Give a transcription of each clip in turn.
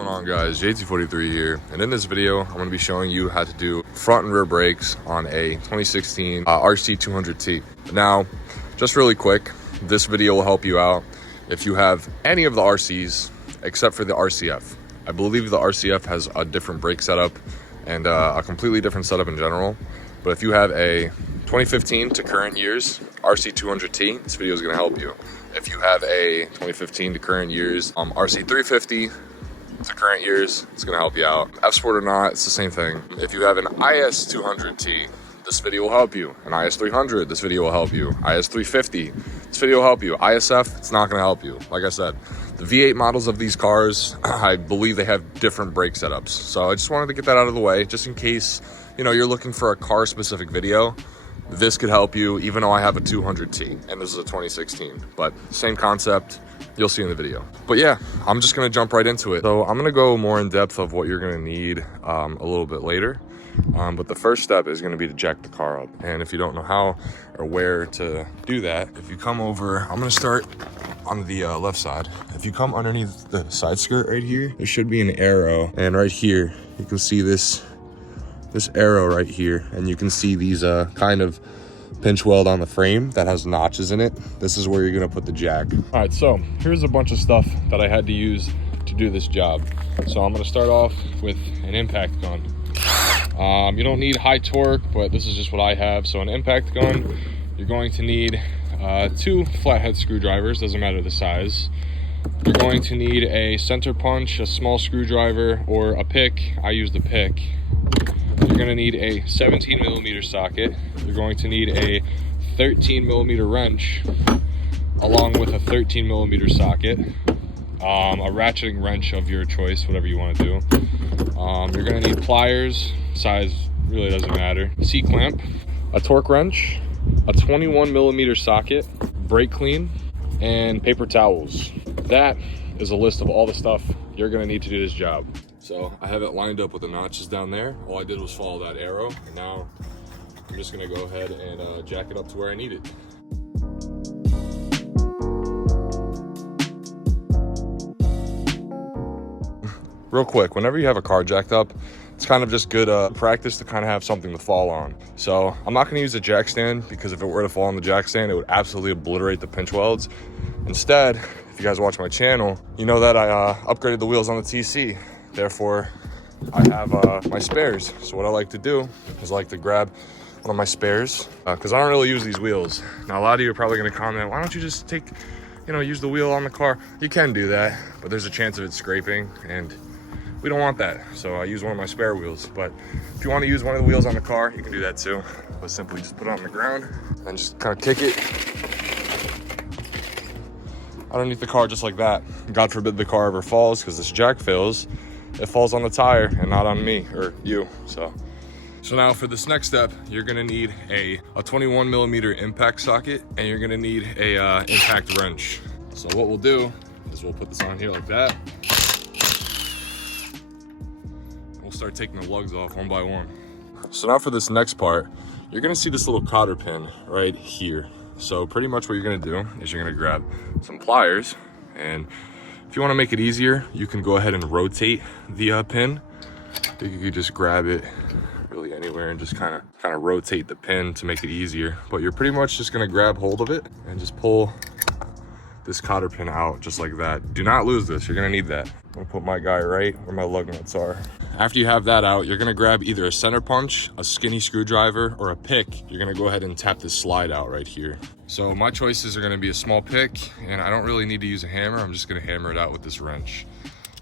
going on, guys? JT43 here, and in this video I'm going to be showing you how to do front and rear brakes on a 2016 RC200t. Now, just really quick, this video will help you out if you have any of the RCs except for the RCF. I believe the RCF has a different brake setup and a completely different setup in general, but if you have a 2015 to current years RC200t, this video is going to help you. If you have a 2015 to current years RC350 to current years, it's going to help you out. F-Sport or not, it's the same thing. If you have an IS200t, this video will help you. An IS300, this video will help you. IS350, this video will help you. ISF, it's not going to help you. Like I said, the V8 models of these cars, I believe they have different brake setups. So I just wanted to get that out of the way, just in case, you know, you're looking for a car-specific video. This could help you, even though I have a 200T and this is a 2016, but same concept, you'll see in the video. But yeah, I'm just gonna jump right into it. So I'm gonna go more in depth of what you're gonna need a little bit later. But the first step is gonna be to jack the car up. And if you don't know how or where to do that, if you come over, I'm gonna start on the left side. If you come underneath the side skirt right here, there should be an arrow. And right here, you can see this arrow right here, and you can see these kind of pinch weld on the frame that has notches in it. This is where you're gonna put the jack. All right, so here's a bunch of stuff that I had to use to do this job. So I'm gonna start off with an impact gun. You don't need high torque, but this is just what I have. So an impact gun, you're going to need 2 flathead screwdrivers, doesn't matter the size. You're going to need a center punch, a small screwdriver, or a pick. I use the pick. You're going to need a 17mm socket. You're going to need a 13mm wrench along with a 13mm socket, a ratcheting wrench of your choice, whatever you want to do. You're going to need pliers, size really doesn't matter, C-clamp, a torque wrench, a 21mm socket, brake clean, and paper towels. That is a list of all the stuff you're going to need to do this job. So I have it lined up with the notches down there. All I did was follow that arrow, and now I'm just gonna go ahead and jack it up to where I need it. Real quick, whenever you have a car jacked up, it's kind of just good practice to kind of have something to fall on. So I'm not gonna use a jack stand, because if it were to fall on the jack stand, it would absolutely obliterate the pinch welds. Instead, if you guys watch my channel, you know that I upgraded the wheels on the TC. Therefore, I have my spares. So what I like to do is I like to grab one of my spares, because I don't really use these wheels. Now, a lot of you are probably gonna comment, why don't you just take, you know, use the wheel on the car? You can do that, but there's a chance of it scraping, and we don't want that. So I use one of my spare wheels. But if you want to use one of the wheels on the car, you can do that too. But simply just put it on the ground and just kind of kick it underneath the car just like that. God forbid the car ever falls, because this jack fails, it falls on the tire and not on me or you. So now for this next step, you're gonna need a 21mm impact socket, and you're gonna need a impact wrench. So what we'll do is we'll put this on here like that. We'll start taking the lugs off one by one. So now for this next part, you're gonna see this little cotter pin right here. So pretty much what you're gonna do is you're gonna grab some pliers, and if you want to make it easier, you can go ahead and rotate the pin. You could just grab it really anywhere and just kind of rotate the pin to make it easier. But you're pretty much just going to grab hold of it and just pull this cotter pin out just like that. Do not lose this. You're going to need that. I'm going to put my guy right where my lug nuts are. After you have that out, you're going to grab either a center punch, a skinny screwdriver, or a pick. You're going to go ahead and tap this slide out right here. So my choices are going to be a small pick, and I don't really need to use a hammer. I'm just going to hammer it out with this wrench.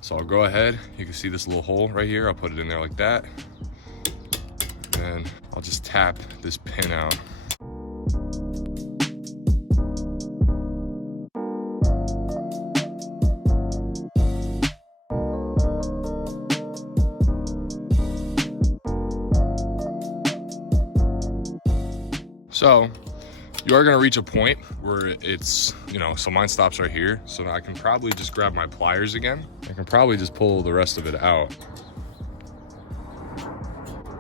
So I'll go ahead. You can see this little hole right here. I'll put it in there like that. And I'll just tap this pin out. So you are going to reach a point where it's, you know, so mine stops right here. So I can probably just grab my pliers again. I can probably just pull the rest of it out.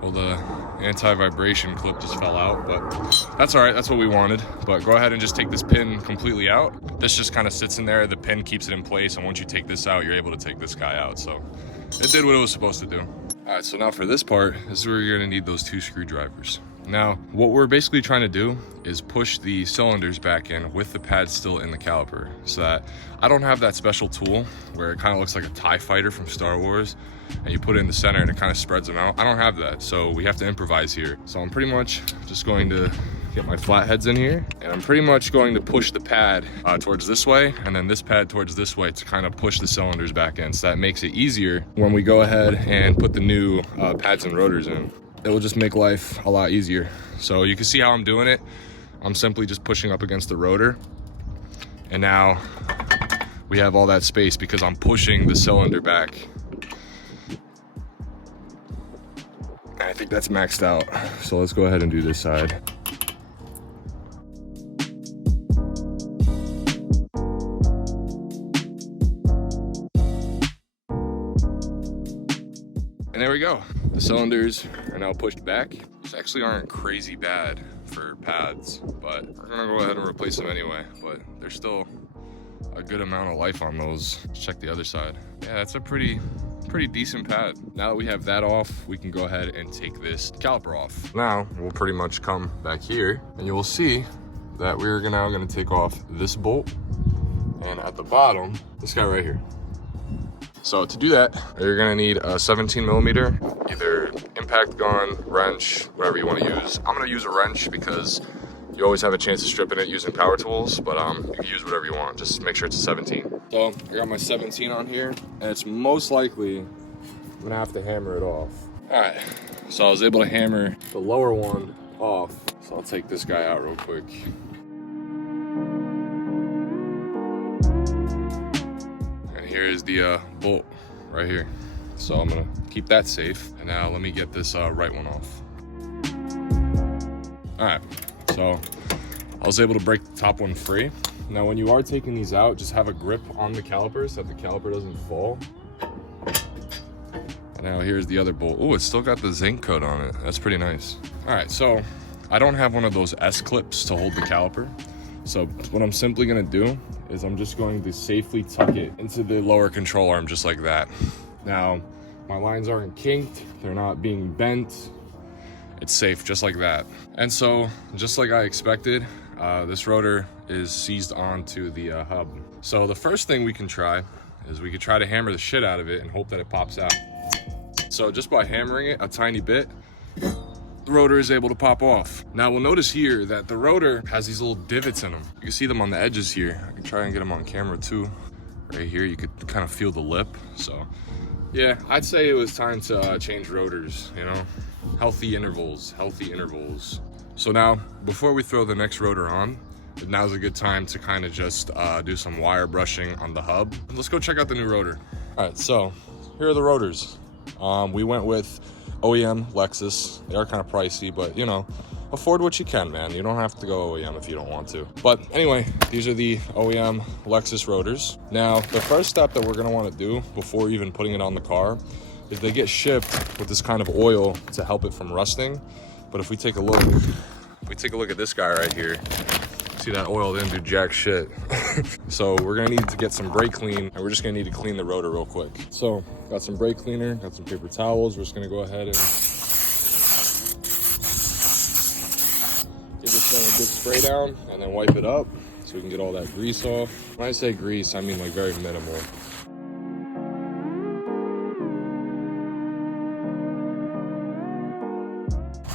Well, the anti-vibration clip just fell out, but that's all right. That's what we wanted. But go ahead and just take this pin completely out. This just kind of sits in there. The pin keeps it in place. And once you take this out, you're able to take this guy out. So it did what it was supposed to do. All right, so now for this part, this is where you're gonna need those 2 screwdrivers. Now, what we're basically trying to do is push the cylinders back in with the pad still in the caliper, so that I don't have that special tool where it kind of looks like a TIE fighter from Star Wars, and you put it in the center and it kind of spreads them out. I don't have that, so we have to improvise here. So I'm pretty much just going to get my flatheads in here, and I'm pretty much going to push the pad towards this way, and then this pad towards this way to kind of push the cylinders back in, so that makes it easier when we go ahead and put the new pads and rotors in. It will just make life a lot easier. So you can see how I'm doing it. I'm simply just pushing up against the rotor, and now we have all that space because I'm pushing the cylinder back. And I think that's maxed out. So let's go ahead and do this side. And there we go. The cylinders are now pushed back. These actually aren't crazy bad for pads, but we're gonna go ahead and replace them anyway. But there's still a good amount of life on those. Let's check the other side. Yeah, that's a pretty decent pad. Now that we have that off, we can go ahead and take this caliper off. Now we'll pretty much come back here, and you will see that we're now gonna take off this bolt, and at the bottom, this guy right here. So to do that, you're gonna need a 17 millimeter, either impact gun, wrench, whatever you wanna use. I'm gonna use a wrench because you always have a chance of stripping it using power tools, but you can use whatever you want. Just make sure it's a 17. So I got my 17 on here, and it's most likely I'm gonna have to hammer it off. All right, so I was able to hammer the lower one off. So I'll take this guy out real quick. Here's the bolt right here. So I'm gonna keep that safe. And now let me get this right one off. All right, so I was able to break the top one free. Now when you are taking these out, just have a grip on the caliper so that the caliper doesn't fall. And now here's the other bolt. Oh, it's still got the zinc coat on it. That's pretty nice. All right, so I don't have one of those S-clips to hold the caliper. So what I'm simply gonna do is I'm just going to safely tuck it into the lower control arm just like that. Now, my lines aren't kinked, they're not being bent. It's safe just like that. And so, just like I expected, this rotor is seized onto the hub. So the first thing we can try is we could try to hammer the shit out of it and hope that it pops out. So just by hammering it a tiny bit, the rotor is able to pop off. Now we'll notice here that the rotor has these little divots in them. You can see them on the edges here. I can try and get them on camera too. Right here, you could kind of feel the lip. So yeah, I'd say it was time to change rotors, you know? Healthy intervals, healthy intervals. So now, before we throw the next rotor on, now's a good time to kind of just do some wire brushing on the hub. Let's go check out the new rotor. All right, so here are the rotors. We went with OEM Lexus. They are kind of pricey, but you know, afford what you can, man. You don't have to go OEM if you don't want to. But anyway, these are the OEM Lexus rotors. Now, the first step that we're gonna wanna do before even putting it on the car is they get shipped with this kind of oil to help it from rusting. But if we take a look, at this guy right here, see that oil didn't do jack shit. So we're gonna need to get some brake clean, and we're just gonna need to clean the rotor real quick. So got some brake cleaner, got some paper towels. We're just gonna go ahead and give this thing a good spray down and then wipe it up so we can get all that grease off. When I say grease, I mean like very minimal.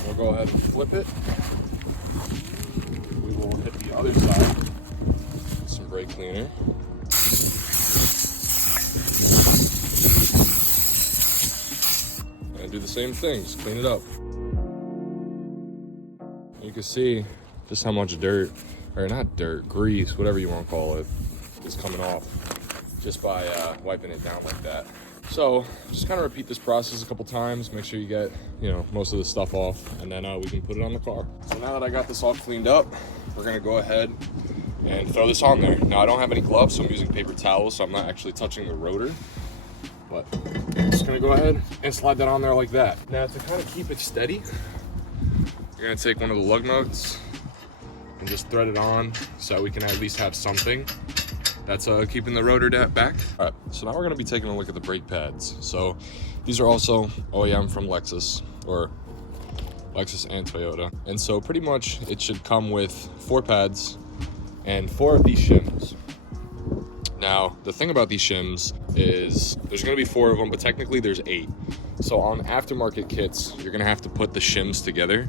We'll go ahead and flip it. We will hit the other side with some brake cleaner. And do the same thing, just clean it up. You can see just how much dirt, or not dirt, grease, whatever you want to call it, is coming off just by wiping it down like that. So just kind of repeat this process a couple times, make sure you get, you know, most of the stuff off, and then we can put it on the car. So now that I got this all cleaned up, we're gonna go ahead and throw this on there. Now I don't have any gloves, so I'm using paper towels, so I'm not actually touching the rotor, but I'm just gonna gonna go ahead and slide that on there like that. Now to kind of keep it steady, you're gonna take one of the lug nuts and just thread it on so we can at least have something that's keeping the rotor back. All right, so now we're gonna be taking a look at the brake pads. So these are also OEM from Lexus, or Lexus and Toyota. And so pretty much it should come with 4 pads and 4 of these shims. Now, the thing about these shims is there's gonna be 4 of them, but technically there's 8. So on aftermarket kits, you're gonna have to put the shims together.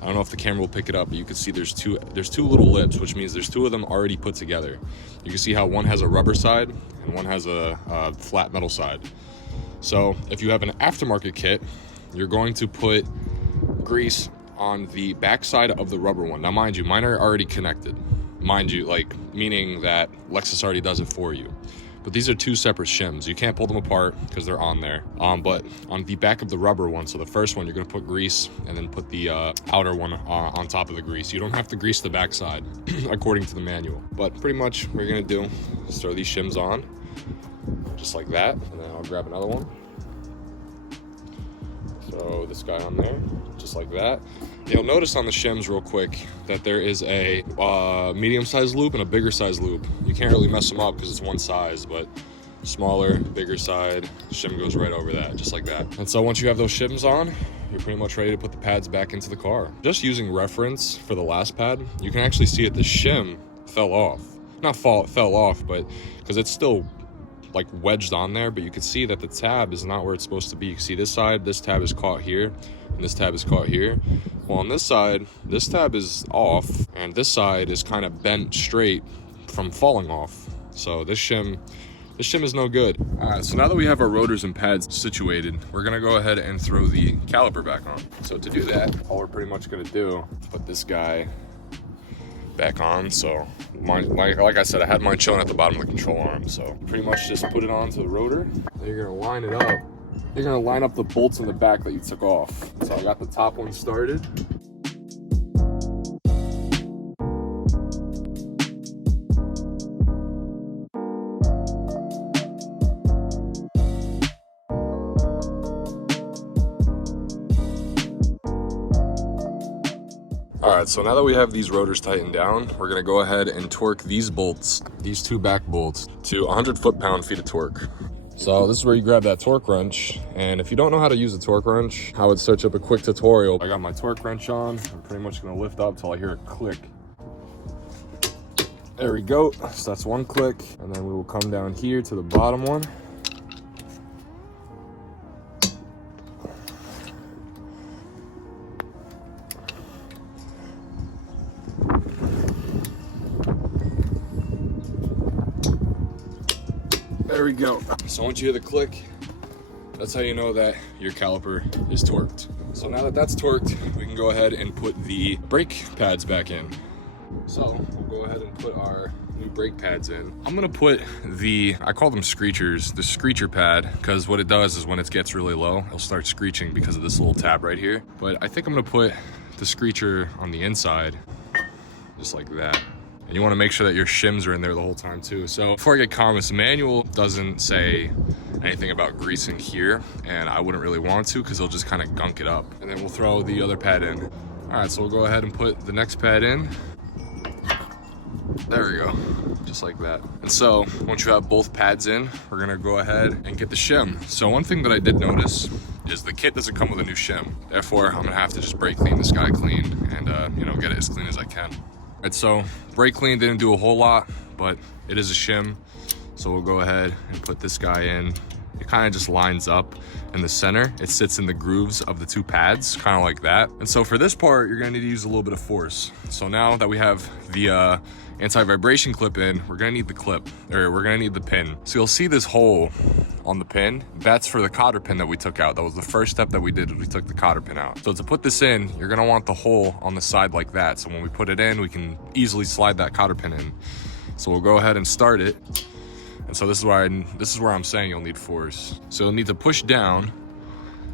I don't know if the camera will pick it up, but you can see there's two little lips, which means there's 2 of them already put together. You can see how one has a rubber side and one has a flat metal side. So if you have an aftermarket kit, you're going to put grease on the back side of the rubber one. Now, mind you, mine are already connected. Mind you, like, meaning that Lexus already does it for you. But these are 2 separate shims. You can't pull them apart because they're on there. But on the back of the rubber one, so the first one, you're gonna put grease and then put the outer one on top of the grease. You don't have to grease the backside according to the manual. But pretty much what you're gonna do is throw these shims on, just like that. And then I'll grab another one. Throw this guy on there, just like that. You'll notice on the shims real quick that there is a medium-sized loop and a bigger size loop. You can't really mess them up because it's one size, but smaller, bigger side, shim goes right over that, just like that. And so once you have those shims on, you're pretty much ready to put the pads back into the car. Just using reference for the last pad, you can actually see that the shim fell off. Not fell off, but because it's still like wedged on there, but you can see that the tab is not where it's supposed to be. You can see this side, this tab is caught here, and this tab is caught here. Well, on this side, this tab is off, and this side is kind of bent straight from falling off. So this shim is no good. All right, so now that we have our rotors and pads situated, we're gonna go ahead and throw the caliper back on. So to do that, all we're pretty much gonna do is put this guy back on. So mine, like I said, I had mine chilling at the bottom of the control arm. So pretty much just put it onto the rotor. Then you're gonna line it up. You're gonna line up the bolts in the back that you took off. So I got the top one started. All right, so now that we have these rotors tightened down, we're gonna go ahead and torque these bolts, these 2 back bolts, to 100 foot-pound-feet of torque. So this is where you grab that torque wrench, and if you don't know how to use a torque wrench, I would search up a quick tutorial. I got my torque wrench on. I'm pretty much gonna lift up till I hear a click. There we go. So that's 1 click, and then we will come down here to the bottom one. There we go. So once you hear the click, that's how you know that your caliper is torqued. So now that that's torqued, we can go ahead and put the brake pads back in. So we'll go ahead and put our new brake pads in. I'm gonna put I call them screechers, the screecher pad, because what it does is when it gets really low, it'll start screeching because of this little tab right here. But I think I'm gonna put the screecher on the inside, just like that. And you want to make sure that your shims are in there the whole time too. So before I get comments, the manual doesn't say anything about greasing here, and I wouldn't really want to because it'll just kind of gunk it up. And then we'll throw the other pad in. All right, so we'll go ahead and put the next pad in. There we go, just like that. And so once you have both pads in, we're gonna go ahead and get the shim. So one thing that I did notice is the kit doesn't come with a new shim. Therefore, I'm gonna have to just brake clean this guy clean and you know, get it as clean as I can. Right, so brake clean didn't do a whole lot, but it is a shim. So we'll go ahead and put this guy in. It kind of just lines up in the center. It sits in the grooves of the 2 pads, kind of like that. And so for this part, you're gonna need to use a little bit of force. So now that we have the anti-vibration clip in, we're gonna need the clip, or we're gonna need the pin. So you'll see this hole on the pin. That's for the cotter pin that we took out. That was the first step that we did, we took the cotter pin out. So to put this in, you're gonna want the hole on the side like that. So when we put it in, we can easily slide that cotter pin in. So we'll go ahead and start it. And so this is where I'm saying you'll need force. So you'll need to push down,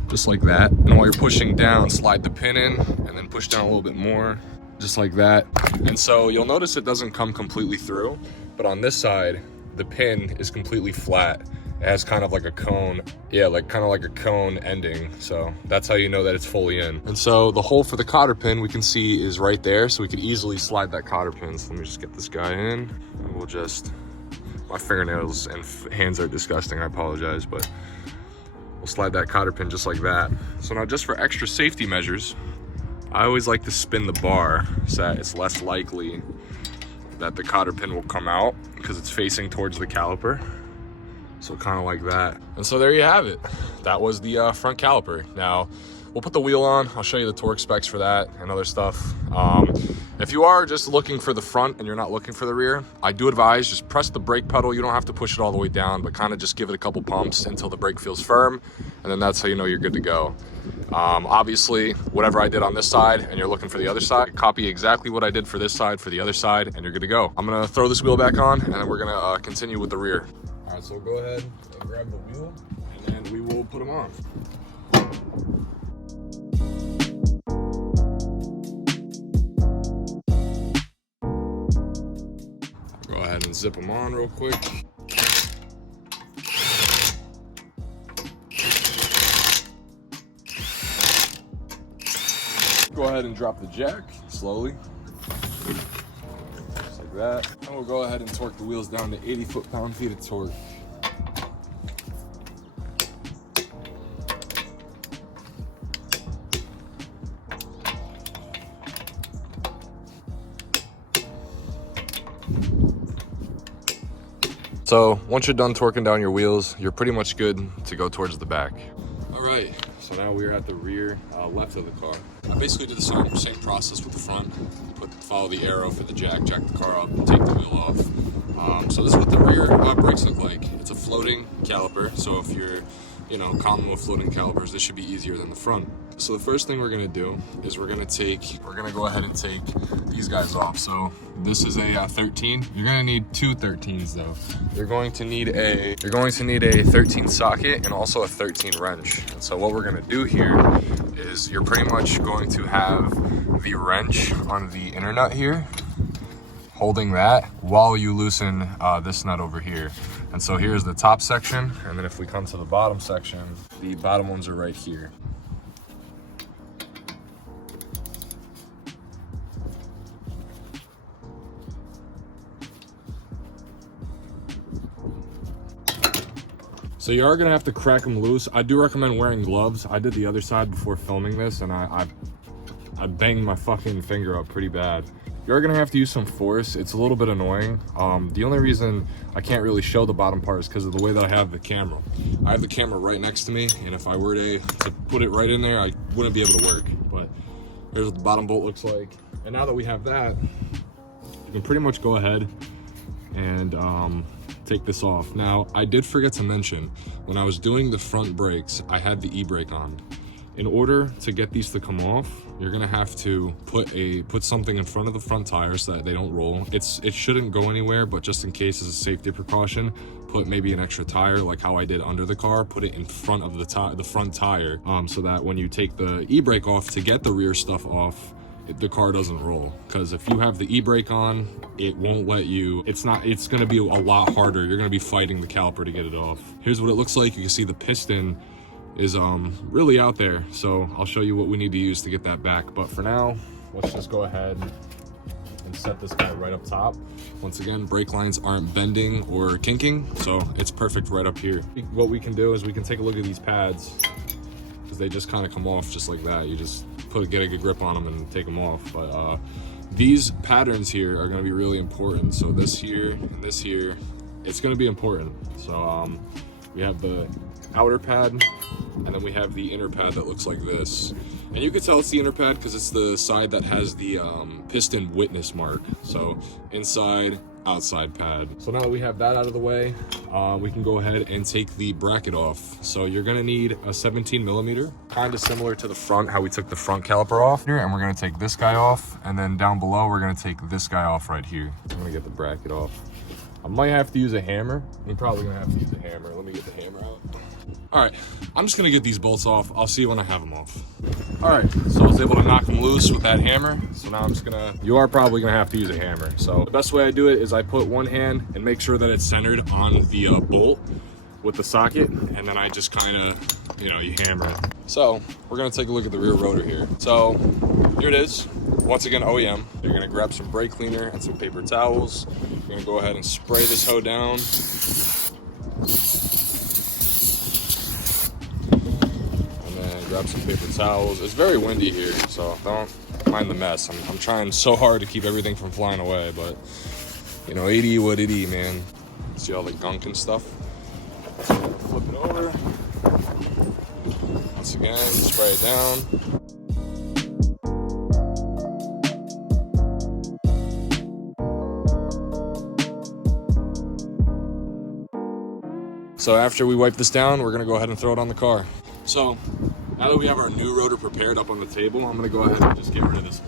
just like that. And while you're pushing down, slide the pin in, and then push down a little bit more, just like that. And so you'll notice it doesn't come completely through, but on this side, the pin is completely flat It has kind of like a cone. Yeah, like kind of like a cone ending. So that's how you know that it's fully in. And so the hole for the cotter pin we can see is right there. So we could easily slide that cotter pin. So let me just get this guy in. And we'll just, my fingernails and hands are disgusting. I apologize, but we'll slide that cotter pin just like that. So now just for extra safety measures, I always like to spin the bar so that it's less likely that the cotter pin will come out because it's facing towards the caliper. So kind of like that. And so there you have it. That was the front caliper. Now we'll put the wheel on. I'll show you the torque specs for that and other stuff. If you are just looking for the front and you're not looking for the rear, I do advise just press the brake pedal. You don't have to push it all the way down, but kind of just give it a couple pumps until the brake feels firm. And then that's how you know you're good to go. Obviously, whatever I did on this side and you're looking for the other side, copy exactly what I did for this side for the other side and you're good to go. I'm gonna throw this wheel back on and then we're gonna continue with the rear. All right, so go ahead and grab the wheel and then we will put them on. Go ahead and zip them on real quick. Go ahead and drop the jack slowly, just like that. And we'll go ahead and torque the wheels down to 80 foot-pound-feet of torque. So once you're done torquing down your wheels, you're pretty much good to go towards the back. All right, so now we're at the rear left of the car. I basically did the same process with the front. Follow the arrow for the jack the car up, and take the wheel off. So this is what the rear brakes look like. It's a floating caliper, so if you're common with floating calipers, this should be easier than the front. So the first thing we're gonna do is we're gonna go ahead and take these guys off. So this is a 13. You're gonna need two 13s though. You're going to need a 13 socket and also a 13 wrench. And so what we're gonna do here is you're pretty much going to have the wrench on the inner nut here, holding that while you loosen this nut over here. And so here's the top section, and then if we come to the bottom section, the bottom ones are right here. So you are gonna have to crack them loose. I do recommend wearing gloves. I did the other side before filming this, and I banged my fucking finger up pretty bad. You're gonna have to use some force. It's a little bit annoying. The only reason I can't really show the bottom part is because of the way that I have the camera. I have the camera right next to me, and if I were to put it right in there, I wouldn't be able to work. But here's what the bottom bolt looks like. And now that we have that, you can pretty much go ahead and take this off. Now, I did forget to mention, when I was doing the front brakes, I had the e-brake on. In order to get these to come off, you're gonna have to put something in front of the front tires so that they don't roll. It shouldn't go anywhere, but just in case as a safety precaution, put maybe an extra tire, like how I did under the car, put it in front of the front tire, so that when you take the e-brake off to get the rear stuff off, the car doesn't roll. Because if you have the e-brake on, it won't let you. It's gonna be a lot harder. You're gonna be fighting the caliper to get it off. Here's what it looks like. You can see the piston is really out there, so I'll show you what we need to use to get that back. But for now, let's just go ahead and set this guy right up top. Once again, brake lines aren't bending or kinking, so it's perfect right up here. What we can do is we can take a look at these pads, because they just kind of come off just like that. You just get a good grip on them and take them off. But these patterns here are going to be really important. So this here and this here, it's going to be important. So we have the outer pad, and then we have the inner pad that looks like this. And you can tell it's the inner pad because it's the side that has the piston witness mark. So inside, outside pad. So now that we have that out of the way, we can go ahead and take the bracket off. So you're gonna need a 17 millimeter, kind of similar to the front, how we took the front caliper off here. And we're gonna take this guy off, and then down below, we're gonna take this guy off right here. I'm gonna get the bracket off. I might have to use a hammer. I'm probably gonna have to use a hammer. Let me get the hammer out. All right, I'm just gonna get these bolts off. I'll see you when I have them off. All right, so I was able to knock them loose with that hammer. So now you are probably gonna have to use a hammer. So the best way I do it is I put one hand and make sure that it's centered on the bolt. with the socket, and then I just kind of, you know, you hammer it. So we're gonna take a look at the rear rotor here. So here it is. Once again, OEM. You're gonna grab some brake cleaner and some paper towels. You're gonna go ahead and spray this hoe down. And then grab some paper towels. It's very windy here, so don't mind the mess. I'm trying so hard to keep everything from flying away, but you know, 80 what it is, man. See all the gunk and stuff? So flip it over. Once again, spray it down. So after we wipe this down, we're gonna go ahead and throw it on the car. So now that we have our new rotor prepared up on the table, I'm gonna go ahead and just get rid of this.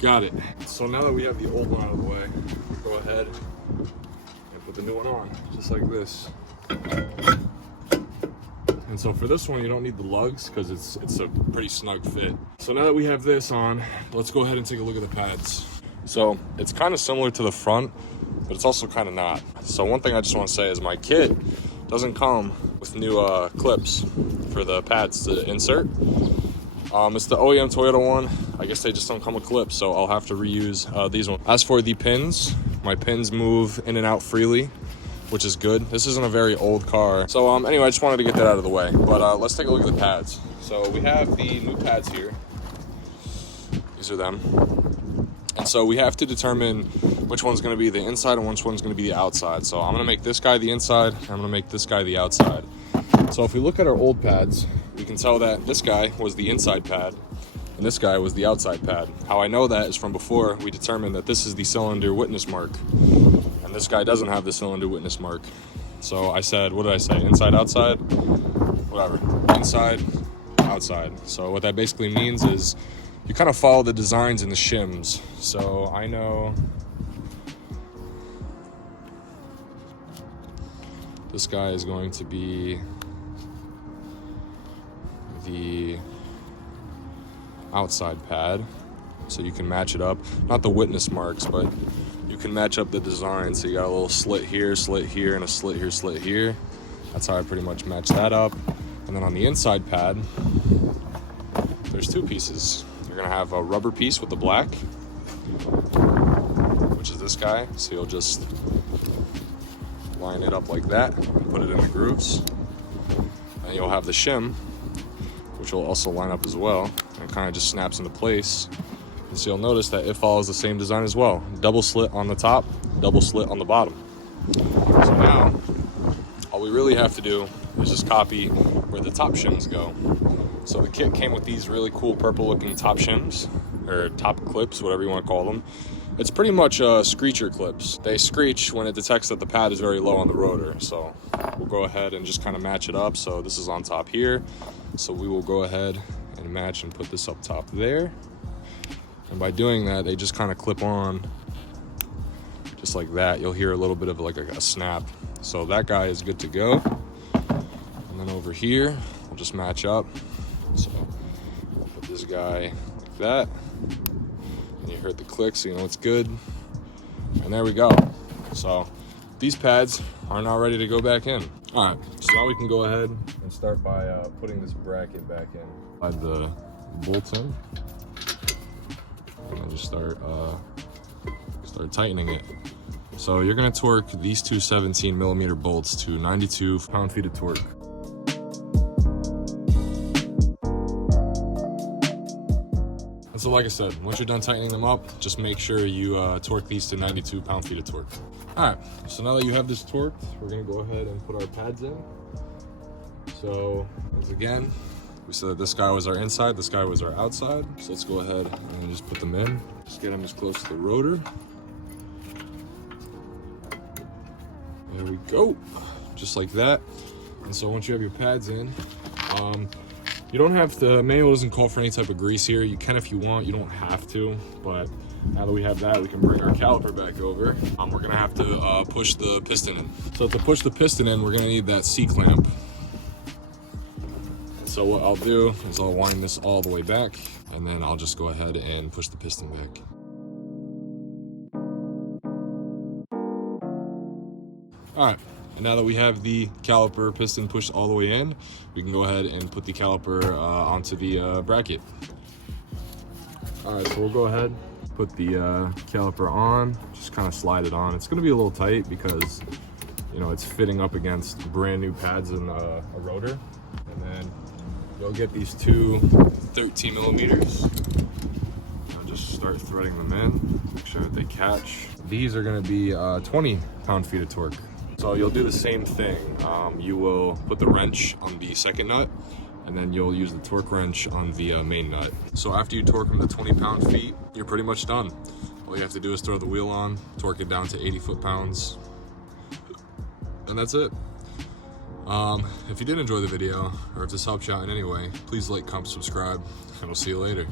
Got it. So now that we have the old one out of the way, we'll go ahead and put the new one on, just like this. And so for this one, you don't need the lugs because it's a pretty snug fit. So now that we have this on, let's go ahead and take a look at the pads. So it's kind of similar to the front, but it's also kind of not. So one thing I just want to say is my kit doesn't come with new clips for the pads to insert. It's the OEM Toyota one. I guess they just don't come with clips, so I'll have to reuse these ones. As for the pins, my pins move in and out freely, which is good. This isn't a very old car. So anyway, I just wanted to get that out of the way. But let's take a look at the pads. So we have the new pads here. These are them. And so we have to determine which one's gonna be the inside and which one's gonna be the outside. So I'm gonna make this guy the inside, and I'm gonna make this guy the outside. So if we look at our old pads, we can tell that this guy was the inside pad and this guy was the outside pad. How I know that is from before we determined that this is the cylinder witness mark and this guy doesn't have the cylinder witness mark. So I said, what did I say? Inside, outside? Whatever. Inside, outside. So what that basically means is you kind of follow the designs and the shims. So I know this guy is going to be the outside pad, so you can match it up. Not the witness marks, but you can match up the design. So you got a little slit here, and a slit here, slit here. That's how I pretty much match that up. And then on the inside pad, there's two pieces. You're gonna have a rubber piece with the black, which is this guy. So you'll just line it up like that and put it in the grooves. And you'll have the shim, which will also line up as well, and it kind of just snaps into place. And so you'll notice that it follows the same design as well. Double slit on the top, double slit on the bottom. So now, all we really have to do is just copy where the top shims go. So the kit came with these really cool purple looking top shims, or top clips, whatever you want to call them. It's pretty much screecher clips. They screech when it detects that the pad is very low on the rotor. So we'll go ahead and just kind of match it up. So this is on top here. So we will go ahead and match and put this up top there. And by doing that, they just kind of clip on just like that. You'll hear a little bit of like a snap. So that guy is good to go. And then over here, we'll just match up. So we'll put this guy like that. And you heard the click, so you know it's good. And there we go. So these pads are now ready to go back in. All right, so now we can go ahead and start by putting this bracket back in. Slide the bolts in, and then just start tightening it. So you're gonna torque these two 17mm bolts to 92 pound-feet of torque. And so like I said, once you're done tightening them up, just make sure you torque these to 92 pound-feet of torque. All right, so now that you have this torqued, we're gonna go ahead and put our pads in. So once again, we said that this guy was our inside, this guy was our outside. So let's go ahead and just put them in. Just get them as close to the rotor. There we go, just like that. And so once you have your pads in, you don't have to, manual doesn't call for any type of grease here. You can if you want, you don't have to, but Now that we have that, we can bring our caliper back over. We're gonna have to push the piston in. So to push the piston in, we're gonna need that C-clamp. So what I'll do is I'll wind this all the way back, and then I'll just go ahead and push the piston back. All right, and now that we have the caliper piston pushed all the way in, we can go ahead and put the caliper onto the bracket. All right, so we'll go ahead, put the caliper on, just kind of slide it on. It's gonna be a little tight because, you know, it's fitting up against brand new pads and a rotor. And then you'll get these two 13 millimeters. I'll just start threading them in, make sure that they catch. These are gonna be 20 pound-feet of torque. So you'll do the same thing. You will put the wrench on the second nut, and then you'll use the torque wrench on the main nut. So after you torque them to 20 pound-feet, you're pretty much done. All you have to do is throw the wheel on, torque it down to 80 foot-pounds, and that's it. If you did enjoy the video, or if this helped you out in any way, please like, comment, subscribe, and we'll see you later.